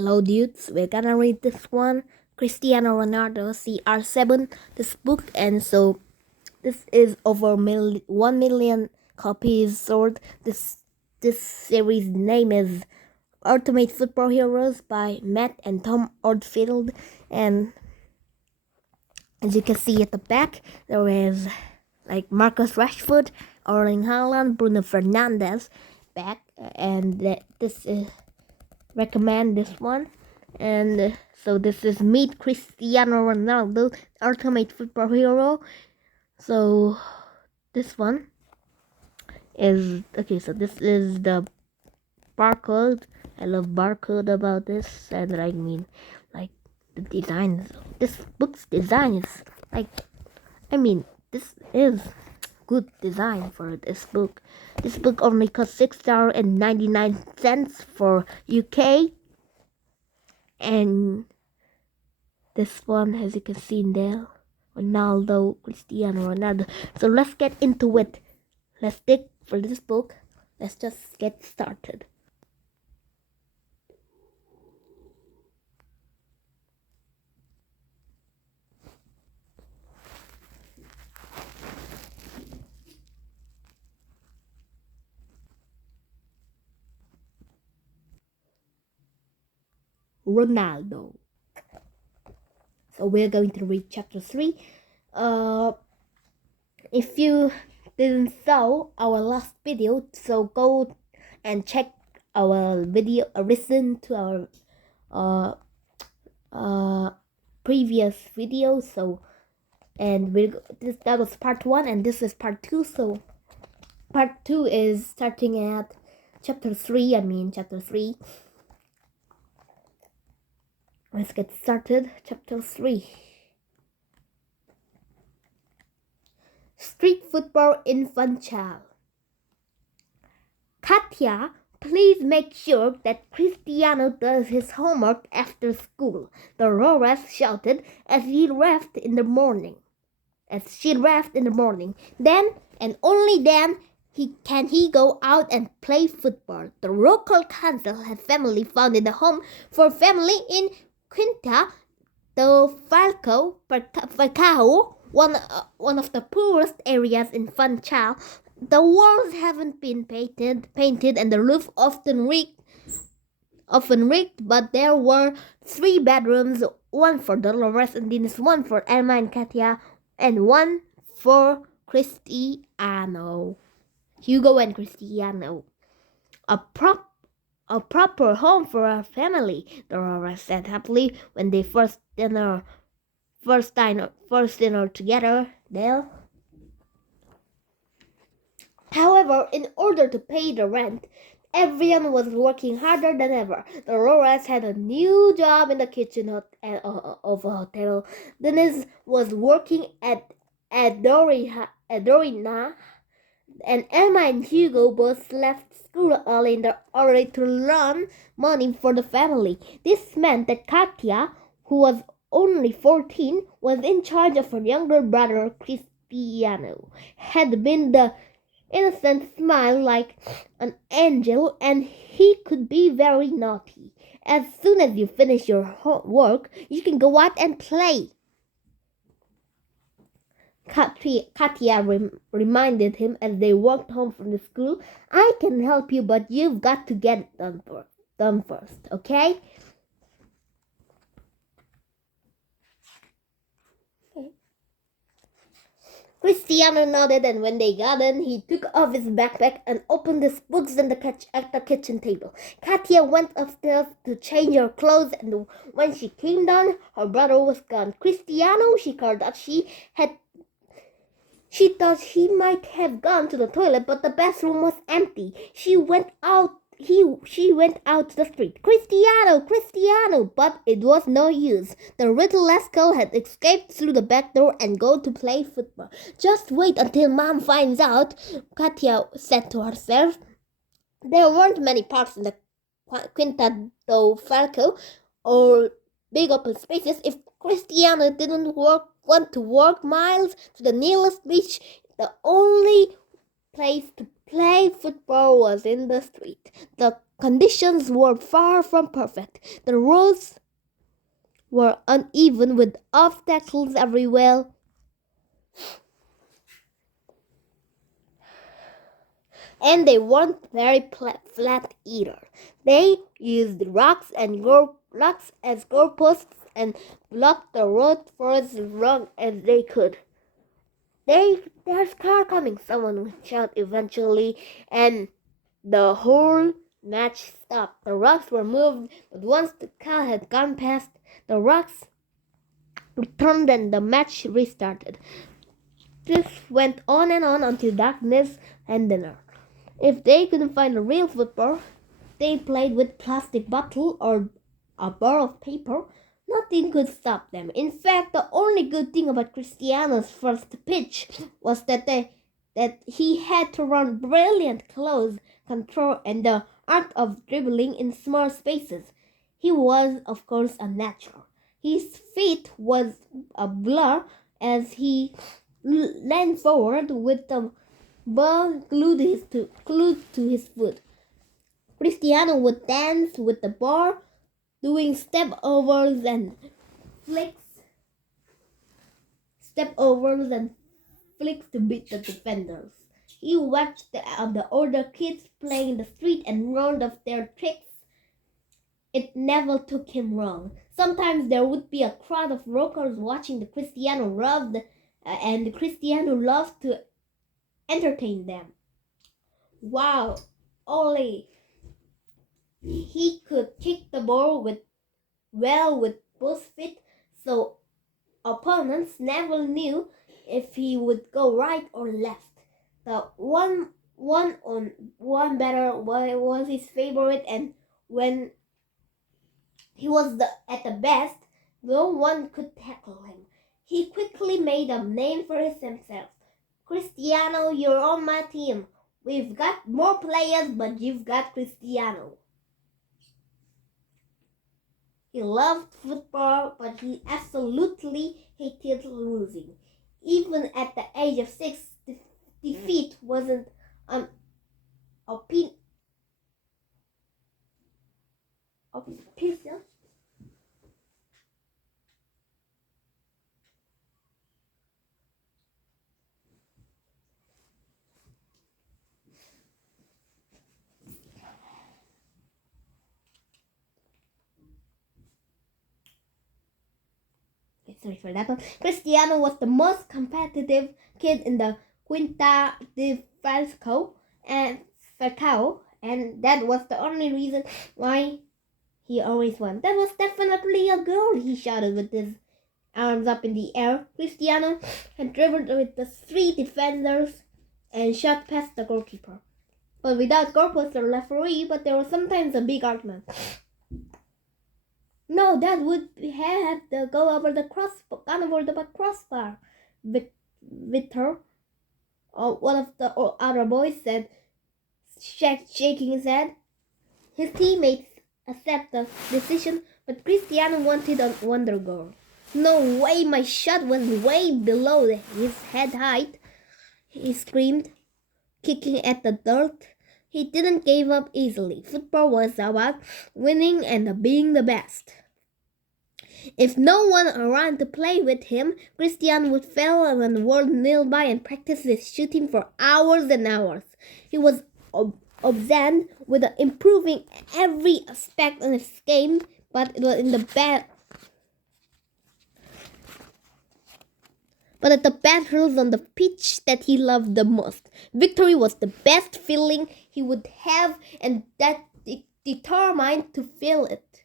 Hello dudes, we're gonna read this one, Cristiano Ronaldo CR7, this book, and so this is over 1 million copies sold. This series name is Ultimate Football Heroes by Matt and Tom Oldfield, and as you can see at the back, there is like Marcus Rashford, Erling Haaland, Bruno Fernandes back, and this is recommend this one. And so this is Meet Cristiano Ronaldo, Ultimate Football Hero. So this one is okay. So this is the barcode. I love barcode about this, and I mean, like the design. This book's design is like, this is good design for this book. This book only cost $6.99 for UK. And this one, as you can see in there, Cristiano Ronaldo. So let's get into it. Let's dig for this book. Let's just get started. Ronaldo. So we're going to read chapter 3. If you didn't saw our last video, so go and check our video, listen to our previous video. So, and that was part 1, and this is part 2. So part 2 is starting at chapter 3. Chapter 3. Let's get started. Chapter 3. Street football in Funchal. Katya, please make sure that Cristiano does his homework after school, Dolores shouted as she left in the morning. Then, and only then, he go out and play football. The local council had family founded a home for family in Quinta do Falcao, one of the poorest areas in Funchal. The walls haven't been painted, and the roof often leaked. But there were 3 bedrooms: one for Dolores and Dennis, one for Emma and Katia, and one for Cristiano. Hugo and Cristiano. A proper home for our family, Dolores said happily when they first dinner together there. However, in order to pay the rent, everyone was working harder than ever. Dolores had a new job in the kitchen of a hotel. Denise was working at Dorina, and Emma and Hugo both left school early in order to earn money for the family. This meant that Katya, who was only 14, was in charge of her younger brother Cristiano. Had been the innocent smile like an angel, and he could be very naughty. As soon as you finish your work, you can go out and play. Katya reminded him as they walked home from the school. I can help you, but you've got to get it done first, okay? Cristiano nodded, and when they got in, he took off his backpack and opened his books at the kitchen table. Katya went upstairs to change her clothes, and when she came down, her brother was gone. Cristiano, she called out. She thought he might have gone to the toilet, but the bathroom was empty. She went out to the street. Cristiano, but it was no use. The little rascal had escaped through the back door and gone to play football. Just wait until Mom finds out, Katya said to herself. There weren't many parks in the Quinta do Falco or big open spaces. If Cristiano didn't want to walk miles to the nearest beach, the only place to play football was in the street. The conditions were far from perfect. The roads were uneven with obstacles everywhere. And they weren't very flat either. They used rocks as goalposts and blocked the road for as long as they could. There's a car coming, someone would shout eventually, and the whole match stopped. The rocks were moved, but once the car had gone past, the rocks returned and the match restarted. This went on and on until darkness and dinner. If they couldn't find a real football, they played with plastic bottle or a bar of paper. Nothing could stop them. In fact, the only good thing about Cristiano's first pitch was that he had to run brilliant close control and the art of dribbling in small spaces. He was, of course, a natural. His feet was a blur as he leaned forward with the ball glued to his foot. Cristiano would dance with the ball, doing step overs and flicks to beat the defenders. He watched the older kids playing in the street and learned of their tricks. It never took him wrong. Sometimes there would be a crowd of rockers watching the Cristiano and Cristiano loved to entertain them. Wow, Ollie! He could kick the ball with both feet, so opponents never knew if he would go right or left. The one batter was his favorite, and when he was at the best, no one could tackle him. He quickly made a name for himself. Cristiano, you're on my team. We've got more players, but you've got Cristiano. He loved football, but he absolutely hated losing. Even at the age of 6, defeat wasn't an opinion. Sorry for that one. Cristiano was the most competitive kid in the Quinta de Falcao, and that was the only reason why he always won. That was definitely a goal, he shouted with his arms up in the air. Cristiano had dribbled with the 3 defenders and shot past the goalkeeper, but without goalpost or referee. But there was sometimes a big argument. No, that would have to go over the crossbar. Victor, one of the other boys said, shaking his head. His teammates accept the decision, but Cristiano wanted a wonder goal. No way, my shot was way below his head height, he screamed, kicking at the dirt. He didn't give up easily. Football was about winning and being the best. If no one around to play with him, Cristiano would fail when the world knelt by and practice his shooting for hours and hours. He was obsessed with improving every aspect of his game, but it was at the battles on the pitch that he loved the most. Victory was the best feeling he would have, and that determined to feel it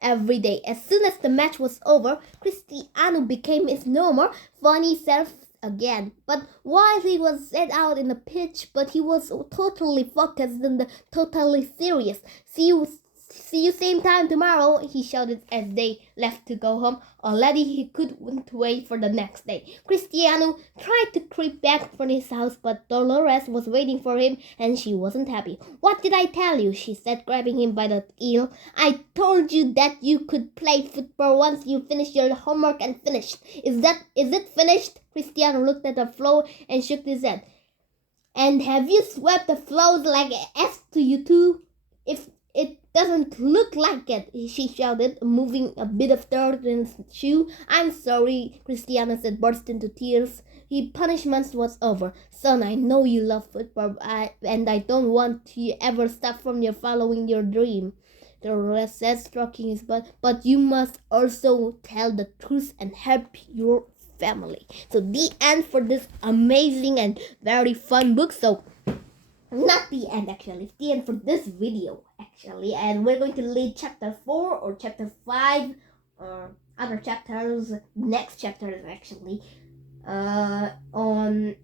every day. As soon as the match was over, Cristiano became his normal, funny self again. But while he was set out in the pitch, but he was totally focused and totally serious. See you same time tomorrow, he shouted as they left to go home. Already he couldn't wait for the next day. Cristiano tried to creep back from his house, but Dolores was waiting for him and she wasn't happy. What did I tell you? She said, grabbing him by the ear. I told you that you could play football once you finished your homework and finished. Is it finished? Cristiano looked at the floor and shook his head. And have you swept the floors like I asked you to? It doesn't look like it, she shouted, moving a bit of dirt in his shoe. I'm sorry, Cristiano said, burst into tears. His punishment was over. Son, I know you love football, and I don't want you ever stop from your following your dream. The rest said, stroking his butt. But you must also tell the truth and help your family. So the end for this amazing and very fun book. So not the end actually, it's the end for this video actually, and we're going to read chapter 4 or chapter 5 or other chapters, next chapters actually, on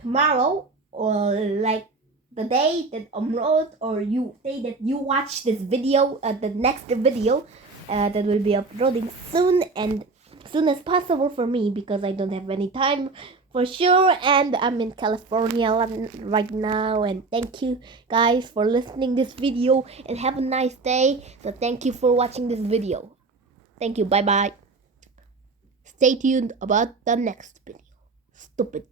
tomorrow, or like the day that upload, or you day that you watch this video, the next video that will be uploading soon, and soon as possible for me because I don't have any time for sure, and I'm in California right now. And thank you guys for listening this video, and have a nice day. So thank you for watching this video. Thank you. Bye bye. Stay tuned about the next video. Stupid.